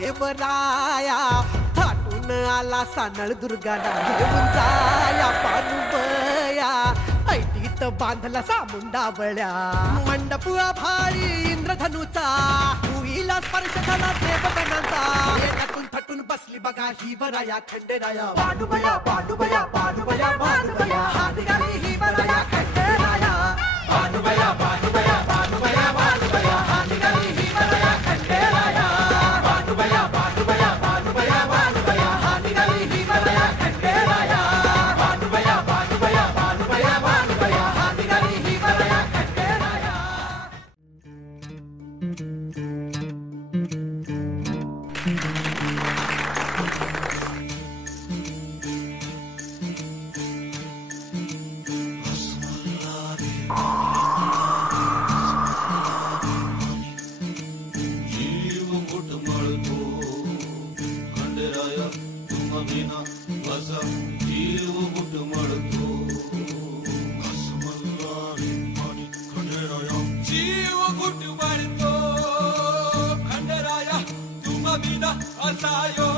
देवराया थाटून आला सानळ दुर्गाला घेऊन जाया पानुबया ऐटीत बांधला सामुंडावळ्या मंडप भारी इंद्रधनुचा भुईला स्पर्श झाला देवगणांचा एकातून थटून बसली बघा ही वराया खंडेराया पानुबया पानुबया पानुबया पानुबया हात घाली ही वराया खंडेराया पानुबया पानुबया पानुबया पानुबया हात घाली ही वराया खंडेराया पानुबया पानुबया पानुबया पानुबया हात घाली ही वराया खंडेराया पानुबया पानुबया पानुबया पानुबया हात घाली ही वराया खंडेराया Asayo